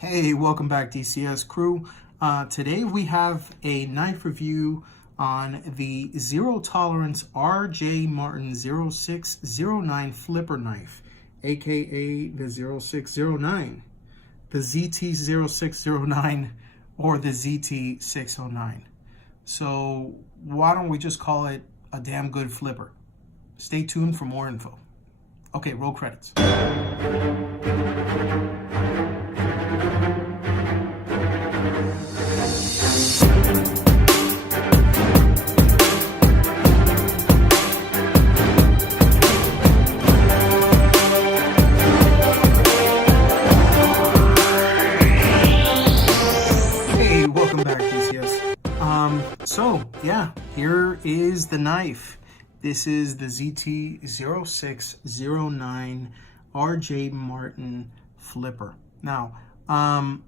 Hey, welcome back DCS Crew. Today we have a knife review on the Zero Tolerance RJ Martin 0609 flipper knife, aka the 0609, the ZT0609 or the ZT0609. So why don't we just call it a damn good flipper? Stay tuned for more info. Okay, roll credits. So yeah, here is the knife. This is the ZT0609 RJ Martin flipper. Now, I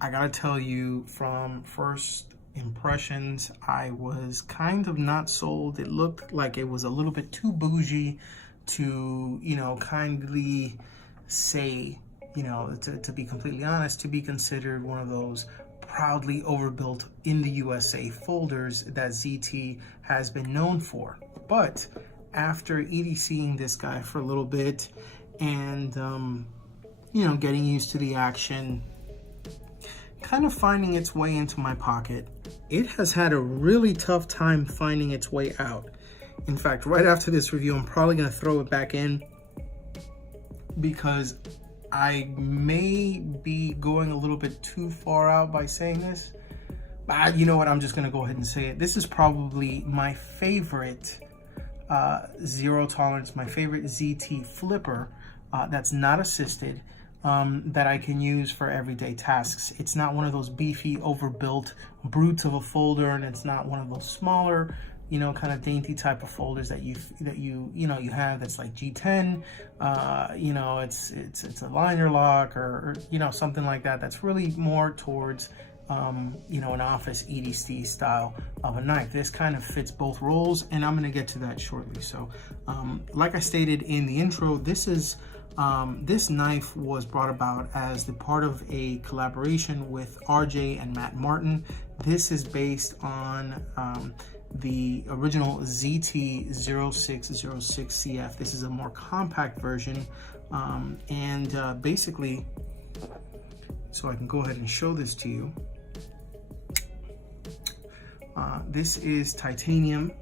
gotta tell you, from first impressions, I was kind of not sold. It looked like it was a little bit too bougie to, kindly say, to be completely honest, to be considered one of those proudly overbuilt in the USA folders that ZT has been known for. But after EDCing this guy for a little bit and, getting used to the action, kind of finding its way into my pocket, it has had a really tough time finding its way out. In fact, right after this review, I'm probably going to throw it back in because I may be going a little bit too far out by saying this, but you know what, I'm just gonna go ahead and say it. This is probably my favorite zero tolerance, my favorite ZT flipper that's not assisted, that I can use for everyday tasks. It's not one of those beefy, overbuilt brutes of a folder, and it's not one of those smaller, kind of dainty type of folders that you have that's like G10, it's a liner lock or something like that. That's really more towards an office EDC style of a knife. This kind of fits both roles, and I'm going to get to that shortly. So like I stated in the intro, this knife was brought about as the part of a collaboration with RJ and Matt Martin. This is based on the original ZT0606CF. This is a more compact version, and basically, so I can go ahead and show this to you. This is titanium.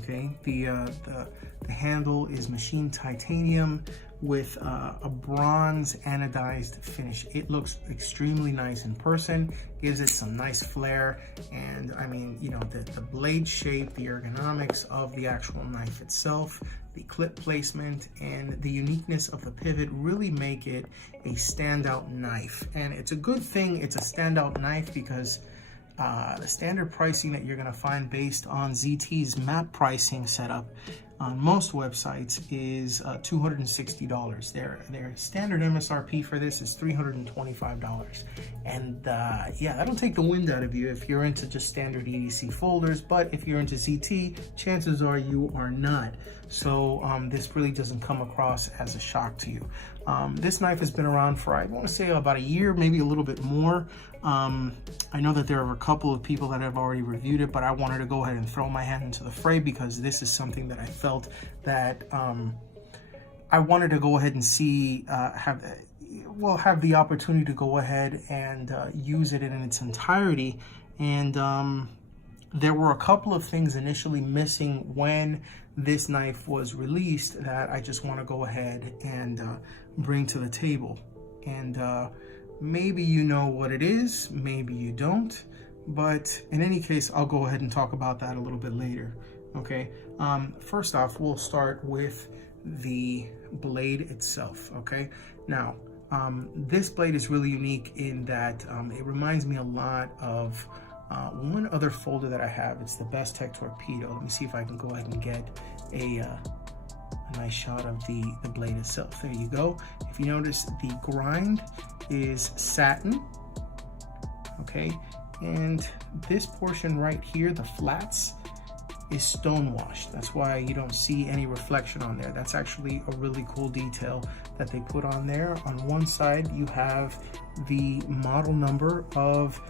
Okay, the handle is machined titanium with a bronze anodized finish. It looks extremely nice in person, gives it some nice flair, and I mean, the blade shape, the ergonomics of the actual knife itself, the clip placement, and the uniqueness of the pivot really make it a standout knife. And it's a good thing it's a standout knife, because the standard pricing that you're going to find based on ZT's map pricing setup on most websites is $260. Their standard MSRP for this is $325. And yeah, that'll take the wind out of you if you're into just standard EDC folders, but if you're into ZT, chances are you are not. So this really doesn't come across as a shock to you. This knife has been around for, I want to say, about a year, maybe a little bit more. I know that there are a couple of people that have already reviewed it, but I wanted to go ahead and throw my hand into the fray because this is something that I felt that I wanted to go ahead and see, have the opportunity to go ahead and use it in its entirety. And there were a couple of things initially missing when this knife was released that I just want to go ahead and bring to the table. And maybe you know what it is, maybe you don't, but in any case, I'll go ahead and talk about that a little bit later. Okay, first off, we'll start with the blade itself. Okay, now this blade is really unique in that it reminds me a lot of one other folder that I have. It's the Best Tech Torpedo. Let me see if I can go ahead and get a nice shot of the blade itself. There you go. If you notice, the grind is satin. Okay, and this portion right here, the flats, is stone washed. That's why you don't see any reflection on there. That's actually a really cool detail that they put on there. On one side, you have the model number of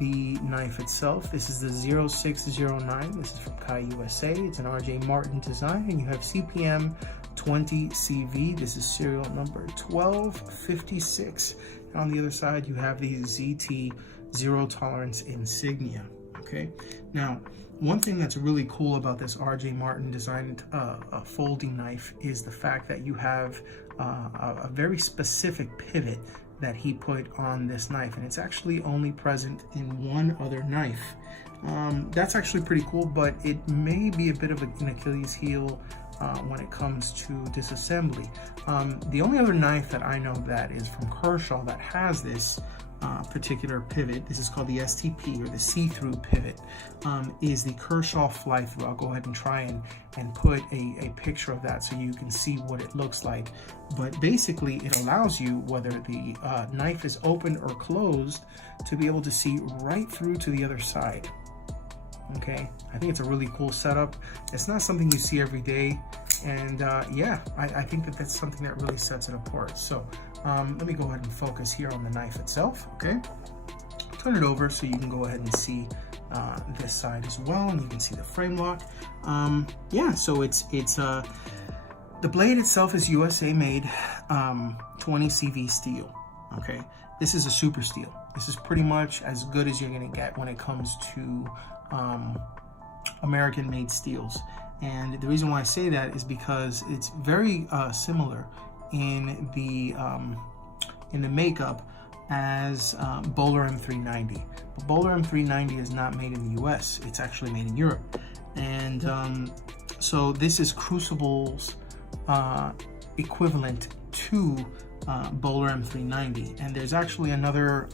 the knife itself. This is the 0609. This is from Kai USA. It's an RJ Martin design, and you have CPM 20CV. This is serial number 1256. And on the other side, you have the ZT zero tolerance insignia. Okay. Now, one thing that's really cool about this RJ Martin designed folding knife is the fact that you have a very specific pivot that he put on this knife, and it's actually only present in one other knife. That's actually pretty cool, but it may be a bit of an Achilles heel when it comes to disassembly. The only other knife that I know that is from Kershaw that has this particular pivot, this is called the STP, or the see-through pivot, is the Kershaw fly through. I'll go ahead and try and put a picture of that so you can see what it looks like. But basically it allows you, whether the knife is open or closed, to be able to see right through to the other side. Okay, I think it's a really cool setup. It's not something you see every day, and yeah, I think that that's something that really sets it apart. So let me go ahead and focus here on the knife itself. Okay, turn it over so you can go ahead and see this side as well, and you can see the frame lock. Yeah, so it's the blade itself is USA made 20 CV steel. Okay, this is a super steel. This is pretty much as good as you're gonna get when it comes to American made steels. And the reason why I say that is because it's very similar in the makeup as Bowler M390. But Bowler M390 is not made in the US, it's actually made in Europe. And so this is Crucible's equivalent to Bowler M390, and there's actually another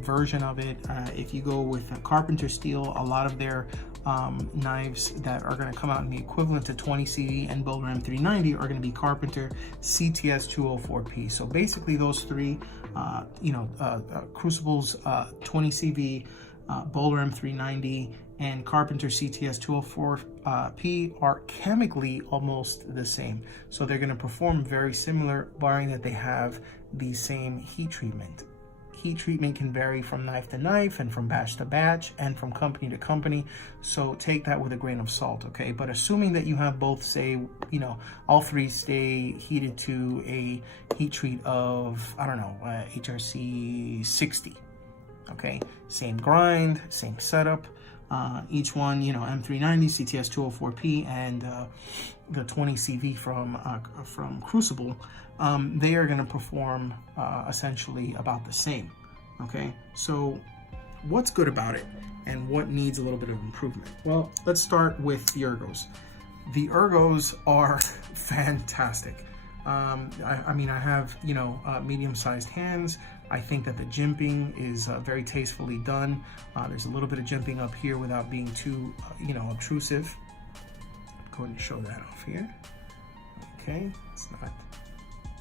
version of it. If you go with Carpenter steel, a lot of their knives that are going to come out and be equivalent to 20 CV and Bowler M390 are going to be Carpenter CTS 204P. So basically those three, Crucible's 20 CV, Bowler M390, and Carpenter CTS 204P are chemically almost the same. So they're going to perform very similar, barring that they have the same heat treatment. Heat treatment can vary from knife to knife, and from batch to batch, and from company to company. So take that with a grain of salt, okay? But assuming that you have both, say, all three stay heated to a heat treat of, I don't know, HRC 60, okay? Same grind, same setup. Each one, M390, CTS 204P, and the 20 CV from Crucible, they are going to perform essentially about the same. Okay, so what's good about it and what needs a little bit of improvement? Well, let's start with the ergos. The ergos are fantastic. I mean, I have, medium-sized hands. I think that the jimping is very tastefully done. There's a little bit of jimping up here without being too, obtrusive. Go ahead and show that off here. Okay, it's not.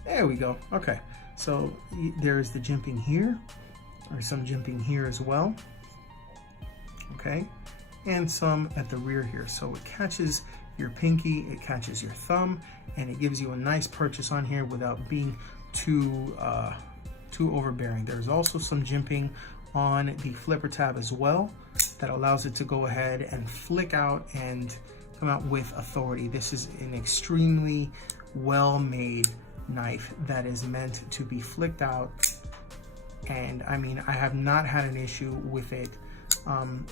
There we go. Okay, so there's the jimping here, or some jimping here as well. Okay, and some at the rear here. So it catches your pinky, it catches your thumb, and it gives you a nice purchase on here without being too overbearing. There's also some jimping on the flipper tab as well that allows it to go ahead and flick out and come out with authority. This is an extremely well-made knife that is meant to be flicked out, and I mean, I have not had an issue with it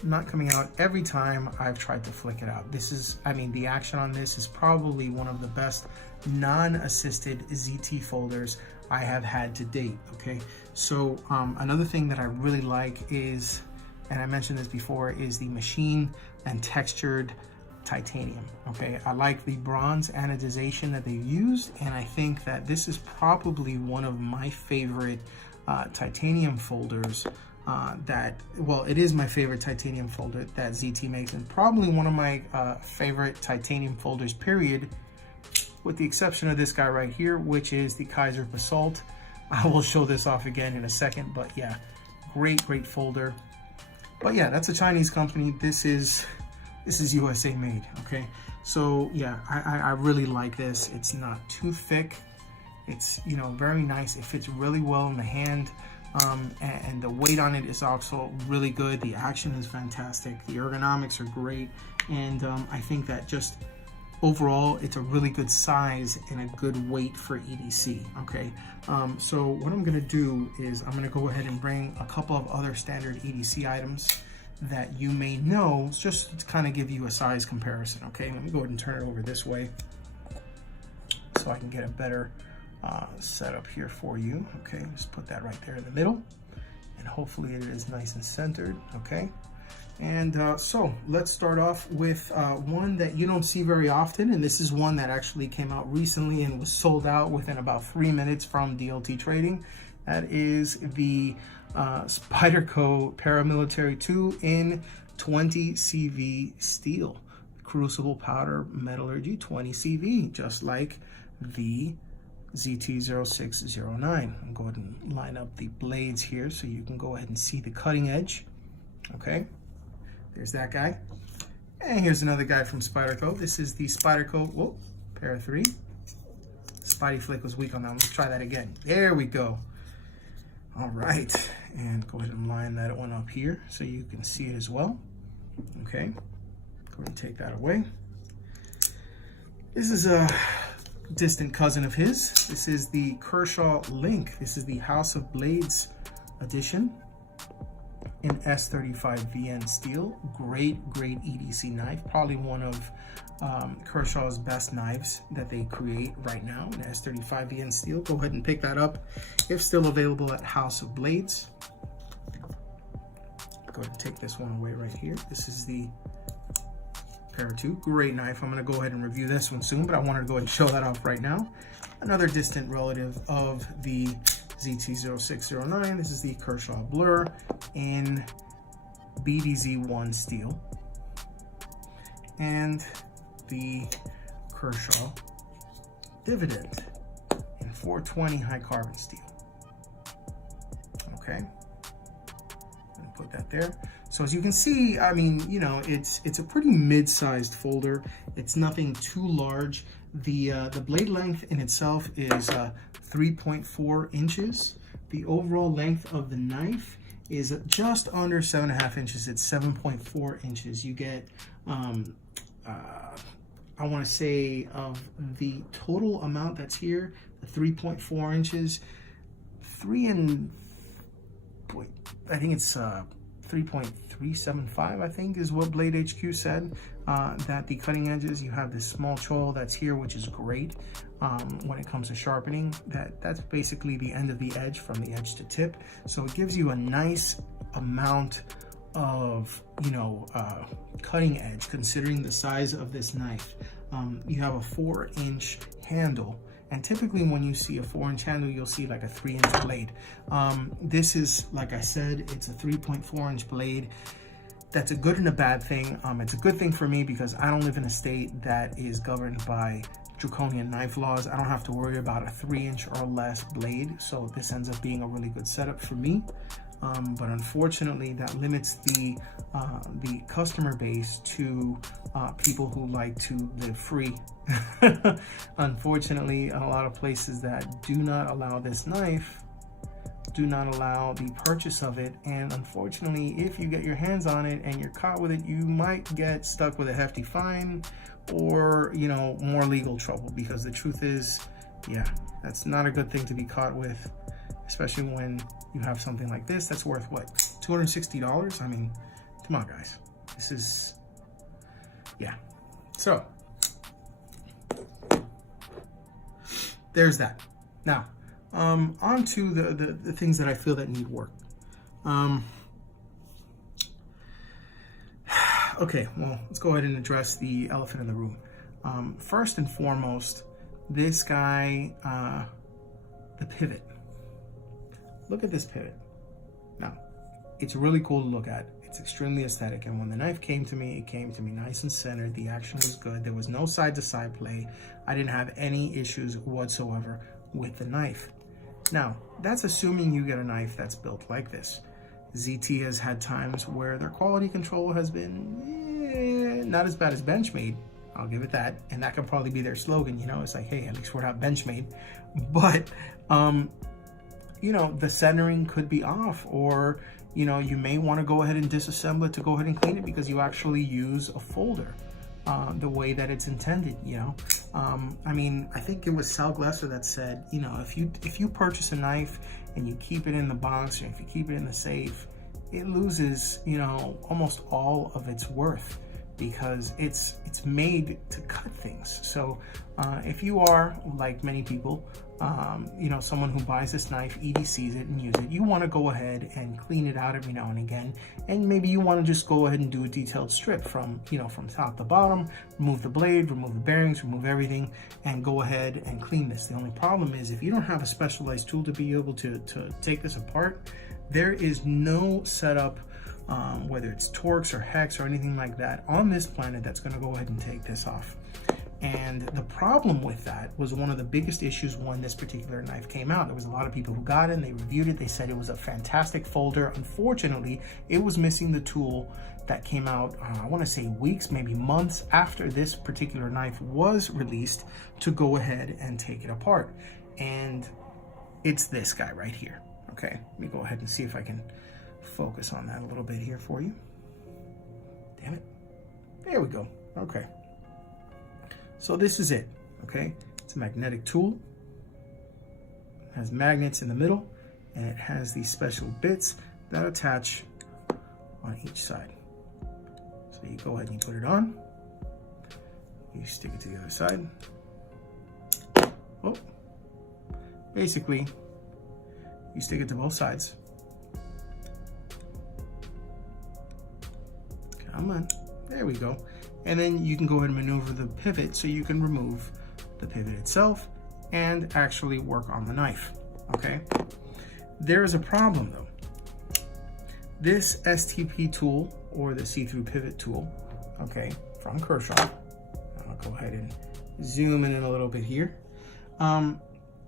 not coming out every time I've tried to flick it out. This is, I mean, the action on this is probably one of the best non-assisted ZT folders I have had to date. Okay, so another thing that I really like is, and I mentioned this before, is the machine and textured titanium. Okay, I like the bronze anodization that they've used, and I think that this is probably one of my favorite titanium folders it is my favorite titanium folder that ZT makes, and probably one of my favorite titanium folders, period, with the exception of this guy right here, which is the Kaiser Basalt. I will show this off again in a second, but yeah, great folder. But yeah, that's a Chinese company. This is this is USA made, okay? So yeah, I really like this. It's not too thick. It's, you know, very nice. It fits really well in the hand. And the weight on it is also really good. The action is fantastic. The ergonomics are great. And I think that just overall, it's a really good size and a good weight for EDC, okay? So what I'm gonna do is I'm gonna go ahead and bring a couple of other standard EDC items that you may know, just to kind of give you a size comparison, okay? Let me go ahead and turn it over this way so I can get a better setup here for you, okay? Just put that right there in the middle, and hopefully it is nice and centered, okay? And so let's start off with one that you don't see very often, and this is one that actually came out recently and was sold out within about 3 minutes from DLT Trading. That is the Spyderco Paramilitary 2 in 20 CV steel, crucible powder metallurgy 20 CV, just like the ZT0609. I'm going to line up the blades here so you can go ahead and see the cutting edge. Okay, there's that guy. And here's another guy from Spyderco. This is the Spyderco, whoa, pair 3. Spidey flick was weak on that one. Let's try that again. There we go. All right, and go ahead and line that one up here so you can see it as well. Okay, go ahead and take that away. This is a distant cousin of his. This is the Kershaw Link. This is the House of Blades edition in S35VN steel. Great EDC knife. Probably one of Kershaw's best knives that they create right now in S35VN steel. Go ahead and pick that up if still available at House of Blades. Go ahead and take this one away right here. This is the pair 2. Great knife. I'm going to go ahead and review this one soon, but I wanted to go ahead and show that off right now. Another distant relative of the ZT0609. This is the Kershaw Blur in BDZ1 steel. And the Kershaw Dividend in 420 high carbon steel. Okay, and put that there. So as you can see, I mean, you know, it's a pretty mid-sized folder. It's nothing too large. The blade length in itself is 3.4 inches. The overall length of the knife is just under 7.5 inches. It's 7.4 inches. You get I want to say of the total amount that's here, the 3.4 inches, I think it's 3.375, I think is what Blade HQ said, that the cutting edges, you have this small choil that's here, which is great when it comes to sharpening. That's basically the end of the edge from the edge to tip. So it gives you a nice amount of, you know, cutting edge considering the size of this knife. You have a 4-inch handle, and typically when you see a 4-inch handle, you'll see like a 3-inch blade. This is, like I said, it's a 3.4-inch blade. That's a good and a bad thing. It's a good thing for me because I don't live in a state that is governed by draconian knife laws. I don't have to worry about a 3-inch or less blade, so this ends up being a really good setup for me. But unfortunately, that limits the customer base to people who like to live free. Unfortunately, a lot of places that do not allow this knife do not allow the purchase of it, and unfortunately, if you get your hands on it and you're caught with it, you might get stuck with a hefty fine or, you know, more legal trouble, because the truth is, yeah, that's not a good thing to be caught with, especially when you have something like this that's worth, what, $260? I mean, come on, guys. This is, yeah. So, there's that. Now, on to the things that I feel that need work. Okay, well, let's go ahead and address the elephant in the room. First and foremost, this guy, the pivot. Look at this pivot. Now, it's really cool to look at. It's extremely aesthetic, and when the knife came to me, it came to me nice and centered. The action was good. There was no side-to-side play. I didn't have any issues whatsoever with the knife. Now, that's assuming you get a knife that's built like this. ZT has had times where their quality control has been Not as bad as Benchmade, I'll give it that. And that could probably be their slogan, you know, it's like, hey, at least we're not Benchmade. But, you know, the centering could be off, or, you know, you may want to go ahead and disassemble it to go ahead and clean it because you actually use a folder the way that it's intended, you know. I mean, I think it was Sal Glesser that said, you know, if you purchase a knife and you keep it in the box, or if you keep it in the safe, it loses, you know, almost all of its worth, because it's made to cut things. So if you are, like many people, you know, someone who buys this knife, EDCs it and use it, you want to go ahead and clean it out every now and again, and maybe you want to just go ahead and do a detailed strip from, you know, from top to bottom, remove the blade, remove the bearings, remove everything, and go ahead and clean this. The only problem is, if you don't have a specialized tool to be able to take this apart, there is no setup, whether it's Torx or Hex or anything like that on this planet, that's going to go ahead and take this off. And the problem with that was one of the biggest issues when this particular knife came out. There was a lot of people who got it and they reviewed it. They said it was a fantastic folder. Unfortunately, it was missing the tool that came out, I want to say weeks, maybe months after this particular knife was released, to go ahead and take it apart. And it's this guy right here. Okay, let me go ahead and see if I can focus on that a little bit here for you. Damn it. There we go. Okay. So this is it, okay? It's a magnetic tool. It has magnets in the middle, and it has these special bits that attach on each side. So you go ahead and you put it on. You stick it to the other side. Oh. Basically, you stick it to both sides. Come on, there we go. And then you can go ahead and maneuver the pivot so you can remove the pivot itself and actually work on the knife, okay? There is a problem though. This STP tool, or the see-through pivot tool, okay, from Kershaw, I'll go ahead and zoom in a little bit here.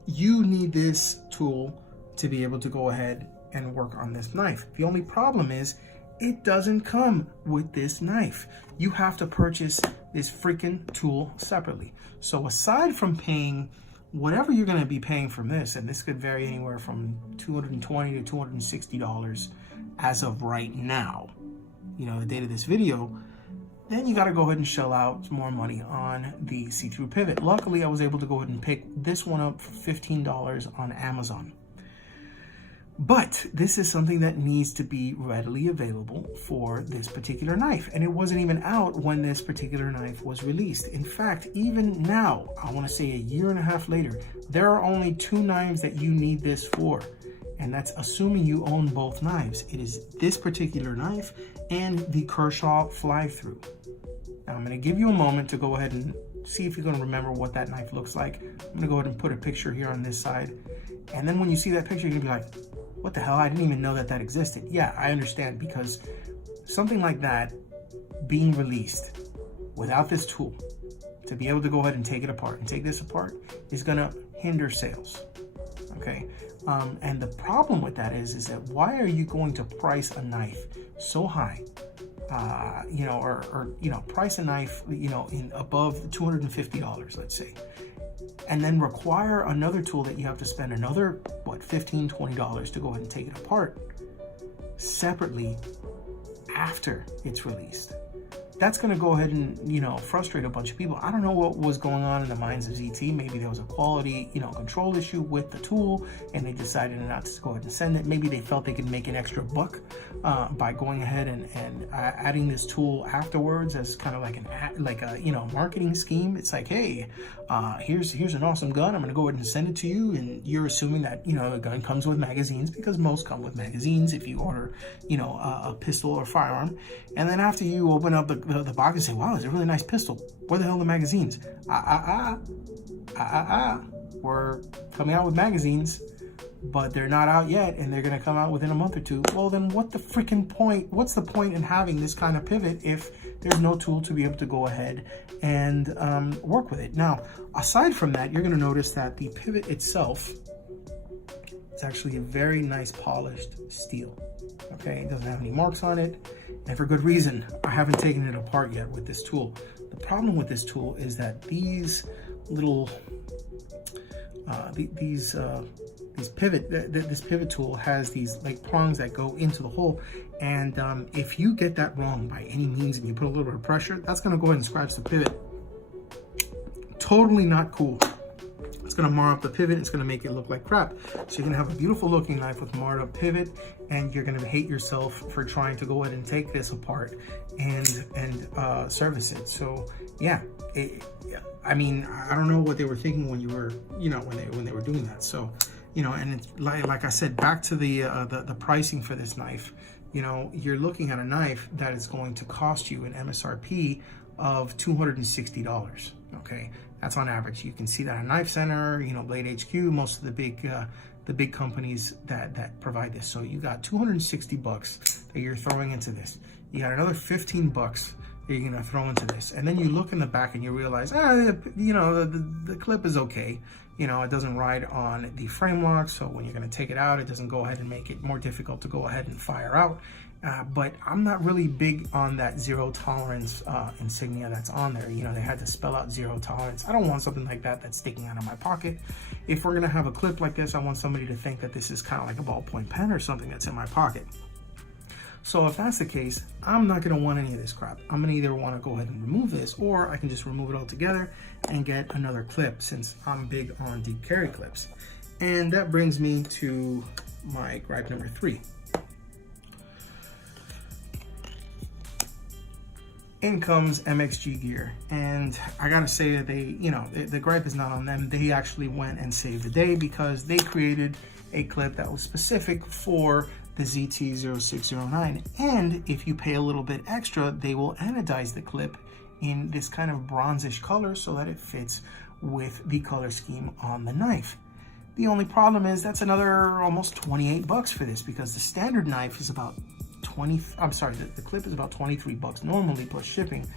You need this tool to be able to go ahead and work on this knife. The only problem is, it doesn't come with this knife. You have to purchase this freaking tool separately. So aside from paying whatever you're going to be paying from this, and this could vary anywhere from $220 to $260 as of right now, you know, the date of this video, then you got to go ahead and shell out more money on the see-through pivot. Luckily, I was able to go ahead and pick this one up for $15 on Amazon. But this is something that needs to be readily available for this particular knife. And it wasn't even out when this particular knife was released. In fact, even now, I want to say a year and a half later, there are only 2 knives that you need this for. And that's assuming you own both knives. It is this particular knife and the Kershaw fly-through. Now I'm going to give you a moment to go ahead and see if you're going to remember what that knife looks like. I'm going to go ahead and put a picture here on this side. And then when you see that picture, you're going to be like, what the hell? I didn't even know that that existed. Yeah, I understand, because something like that being released without this tool to be able to go ahead and take it apart and take this apart is going to hinder sales. Okay. And the problem with that is that why are you going to price a knife so high, you know, or you know, price a knife, you know, in above $250, let's say, and then require another tool that you have to spend another, what, $15, $20 to go ahead and take it apart separately after it's released? That's going to go ahead and, you know, frustrate a bunch of people. I don't know what was going on in the minds of ZT. Maybe there was a quality, you know, control issue with the tool, and they decided not to go ahead and send it. Maybe they felt they could make an extra buck by going ahead and adding this tool afterwards as kind of like a you know, marketing scheme. It's like, hey, here's an awesome gun. I'm going to go ahead and send it to you, and you're assuming that, you know, a gun comes with magazines, because most come with magazines if you order, you know, a pistol or firearm. And then after you open up the box and say, wow, it's a really nice pistol, where the hell are the magazines? We're coming out with magazines, but they're not out yet, and they're going to come out within a month or two. Well, then what the freaking point? What's the point in having this kind of pivot if there's no tool to be able to go ahead and work with it? Now, aside from that, you're going to notice that the pivot itself is actually a very nice polished steel. Okay, it doesn't have any marks on it. and for good reason. I haven't taken it apart yet with this tool. The problem with this tool is that these little this pivot tool has these like prongs that go into the hole, and if you get that wrong by any means and you put a little bit of pressure, that's going to go ahead and scratch the pivot. Totally not cool. It's going to mar up the pivot. It's going to make it look like crap. So you're going to have a beautiful looking knife with marred up pivot, and you're going to hate yourself for trying to go ahead and take this apart and service it. So yeah, I mean, I don't know what they were thinking when you were, you know, when they were doing that. So, you know, and it's like I said, back to the pricing for this knife. You know, you're looking at a knife that is going to cost you an MSRP of $260. Okay, that's on average. You can see that at Knife Center, you know, Blade HQ, most of the big companies that provide this. So you got 260 bucks that you're throwing into this. You got another 15 bucks that you're gonna throw into this, and then you look in the back and you realize, you know, the clip is okay. You know, it doesn't ride on the frame lock, so when you're gonna take it out, it doesn't go ahead and make it more difficult to go ahead and fire out. But I'm not really big on that zero tolerance insignia that's on there. You know, they had to spell out zero tolerance. I don't want something like that that's sticking out of my pocket. If we're gonna have a clip like this, I want somebody to think that this is kind of like a ballpoint pen or something that's in my pocket. So if that's the case, I'm not gonna want any of this crap. I'm gonna either wanna go ahead and remove this, or I can just remove it all together and get another clip, since I'm big on deep carry clips. And that brings me to my gripe number 3. In comes MXG Gear, and I gotta say that they, you know, the gripe is not on them. They actually went and saved the day, because they created a clip that was specific for the ZT0609, and if you pay a little bit extra, they will anodize the clip in this kind of bronzish color so that it fits with the color scheme on the knife. The only problem is that's another almost 28 bucks for this, because the standard knife is about the clip is about 23 bucks normally plus shipping,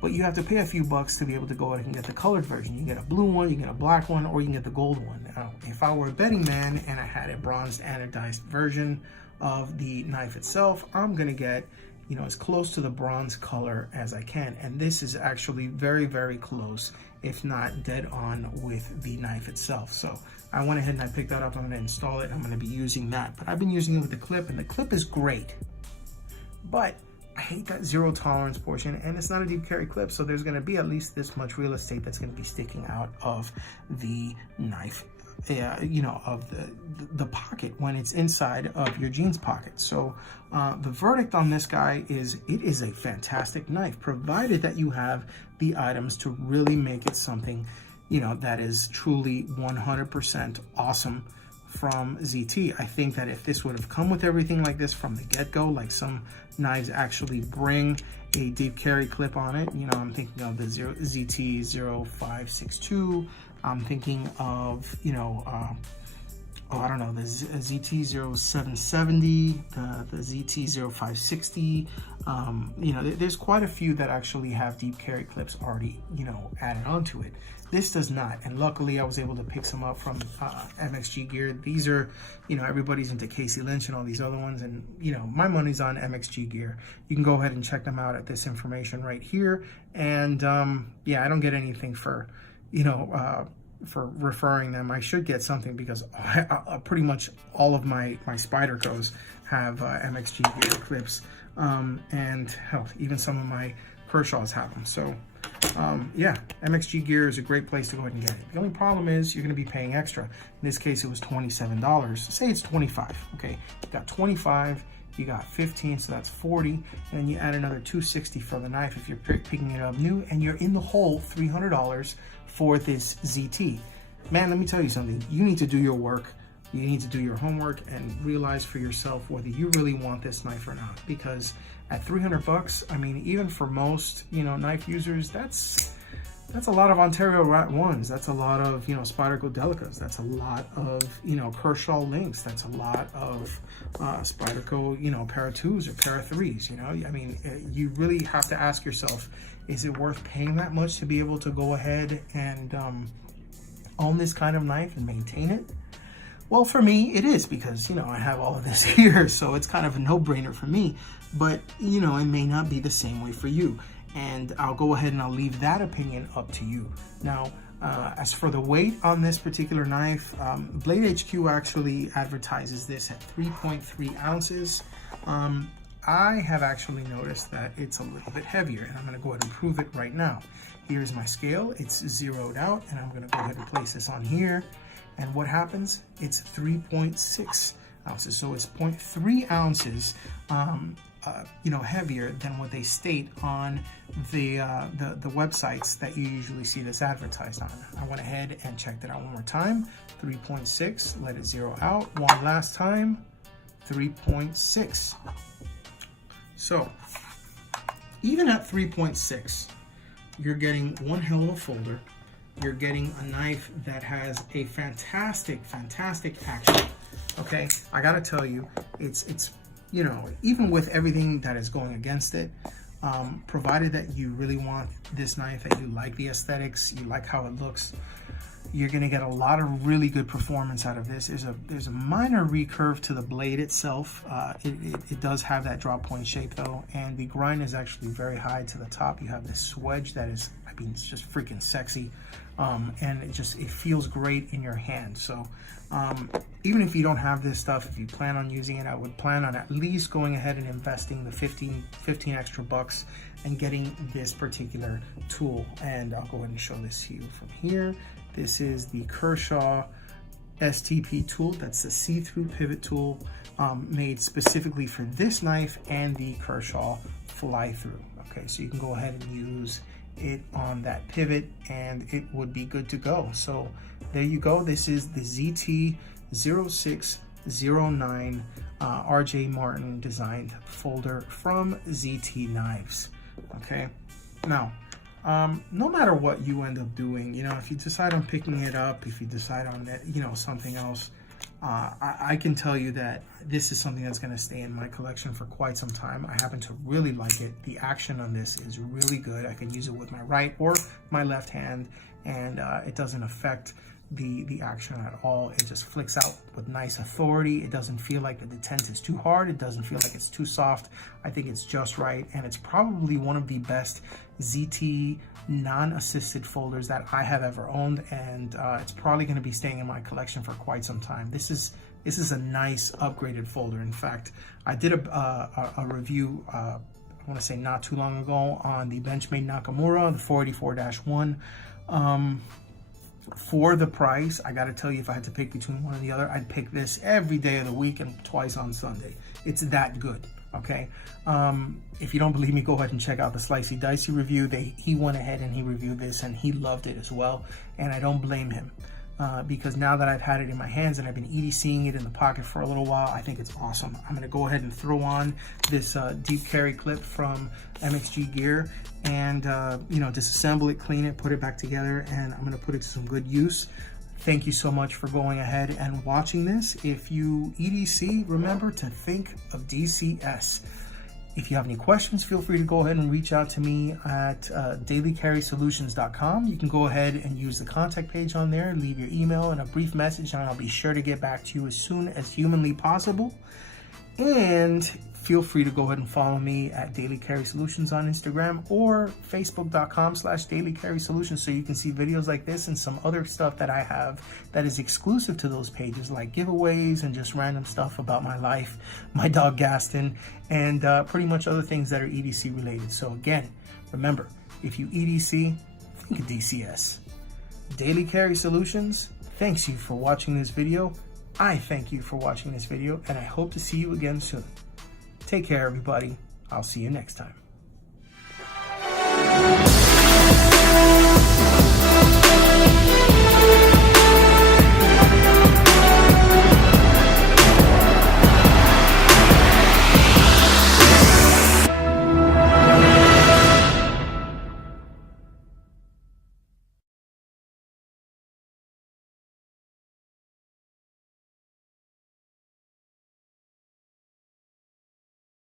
but you have to pay a few bucks to be able to go ahead and get the colored version. You can get a blue one, you can get a black one, or you can get the gold one. Now, if I were a betting man and I had a bronzed anodized version of the knife itself, I'm gonna get, you know, as close to the bronze color as I can, and this is actually very, very close, if not dead on, with the knife itself. So I went ahead and I picked that up. I'm gonna install it. I'm gonna be using that, but I've been using it with the clip, and the clip is great. But I hate that zero tolerance portion, and it's not a deep carry clip, so there's going to be at least this much real estate that's going to be sticking out of the knife, you know, of the pocket when it's inside of your jeans pocket. So the verdict on this guy is, it is a fantastic knife, provided that you have the items to really make it something, you know, that is truly 100% awesome from ZT. I think that if this would have come with everything like this from the get-go, like some knives actually bring a deep carry clip on it, you know, I'm thinking of the ZT0609. I'm thinking of, you know, I don't know, the ZT0770, the ZT0560. You know, there's quite a few that actually have deep carry clips already, you know, added onto it. This does not, and luckily I was able to pick some up from MXG Gear. These are, you know, everybody's into Casey Lynch and all these other ones, and, you know, my money's on MXG Gear. You can go ahead and check them out at this information right here. And yeah, I don't get anything for, you know, for referring them. I should get something, because pretty much all of my Spydercos have MXG Gear clips, and hell, even some of my Kershaws have them. So yeah, MXG Gear is a great place to go ahead and get it. The only problem is you're going to be paying extra. In this case, it was $27. Say it's 25. Okay, you got 25, you got 15, so that's 40, and then you add another $260 for the knife if you're picking it up new, and you're in the hole $300 for this ZT. Man, let me tell you something. You need to do your work. You need to do your homework and realize for yourself whether you really want this knife or not, because at 300 bucks, I mean, even for most, you know, knife users, that's a lot of Ontario Rat 1s. That's a lot of, you know, Spyderco Delicas. That's a lot of, you know, Kershaw Links. That's a lot of Spyderco, you know, Para 2s or Para 3s, you know. I mean, you really have to ask yourself, is it worth paying that much to be able to go ahead and own this kind of knife and maintain it? Well, for me, it is because, you know, I have all of this here, so it's kind of a no-brainer for me. But, you know, it may not be the same way for you. And I'll go ahead and I'll leave that opinion up to you. Now, as for the weight on this particular knife, Blade HQ actually advertises this at 3.3 ounces. I have actually noticed that it's a little bit heavier, and I'm going to go ahead and prove it right now. Here's my scale. It's zeroed out, and I'm going to go ahead and place this on here. And what happens? It's 3.6 ounces. So it's 0.3 ounces, you know, heavier than what they state on the websites that you usually see this advertised on. I went ahead and checked it out one more time. 3.6. Let it zero out. One last time. 3.6. So even at 3.6, you're getting one hell of a folder. You're getting a knife that has a fantastic action. Okay, I gotta tell you, it's you know, even with everything that is going against it, provided that you really want this knife, that you like the aesthetics, you like how it looks, you're gonna get a lot of really good performance out of this. There's a minor recurve to the blade itself. It does have that drop point shape though, and the grind is actually very high to the top. You have this swedge that is, I mean, it's just freaking sexy. And it feels great in your hand. So even if you don't have this stuff, if you plan on using it, I would plan on at least going ahead and investing the 15 extra bucks and getting this particular tool. And I'll go ahead and show this to you from here. This is the Kershaw STP tool. That's the see-through pivot tool made specifically for this knife and the Kershaw fly-through. Okay, so you can go ahead and use it on that pivot and it would be good to go. So there you go. This is the ZT0609 RJ Martin designed folder from ZT Knives. Okay, now no matter what you end up doing, you know, if you decide on picking it up, if you decide on that, you know, something else, I can tell you that this is something that's going to stay in my collection for quite some time. I happen to really like it. The action on this is really good. I can use it with my right or my left hand, and it doesn't affect the action at all. It just flicks out with nice authority. It doesn't feel like the detent is too hard. It doesn't feel like it's too soft. I think it's just right, and it's probably one of the best ZT non-assisted folders that I have ever owned, and it's probably going to be staying in my collection for quite some time. This is a nice upgraded folder. In fact, I did a review I want to say not too long ago on the Benchmade Nakamura, the 484-1. For the price, I gotta tell you, if I had to pick between one and the other, I'd pick this every day of the week and twice on Sunday. It's that good, okay? If you don't believe me, go ahead and check out the Slicey Dicey review. He went ahead and he reviewed this and he loved it as well, and I don't blame him. Because now that I've had it in my hands and I've been EDCing it in the pocket for a little while, I think it's awesome. I'm gonna go ahead and throw on this deep carry clip from MXG Gear and you know, disassemble it, clean it, put it back together, and I'm gonna put it to some good use. Thank you so much for going ahead and watching this. If you EDC, remember to think of DCS. If you have any questions, feel free to go ahead and reach out to me at dailycarrysolutions.com. You can go ahead and use the contact page on there, leave your email and a brief message, and I'll be sure to get back to you as soon as humanly possible. And feel free to go ahead and follow me at Daily Carry Solutions on Instagram or facebook.com/dailycarrysolutions, so you can see videos like this and some other stuff that I have that is exclusive to those pages, like giveaways and just random stuff about my life, my dog Gaston, and pretty much other things that are EDC related. So again, remember, if you EDC, think of DCS. Daily Carry Solutions thanks you for watching this video. I thank you for watching this video, and I hope to see you again soon. Take care, everybody. I'll see you next time.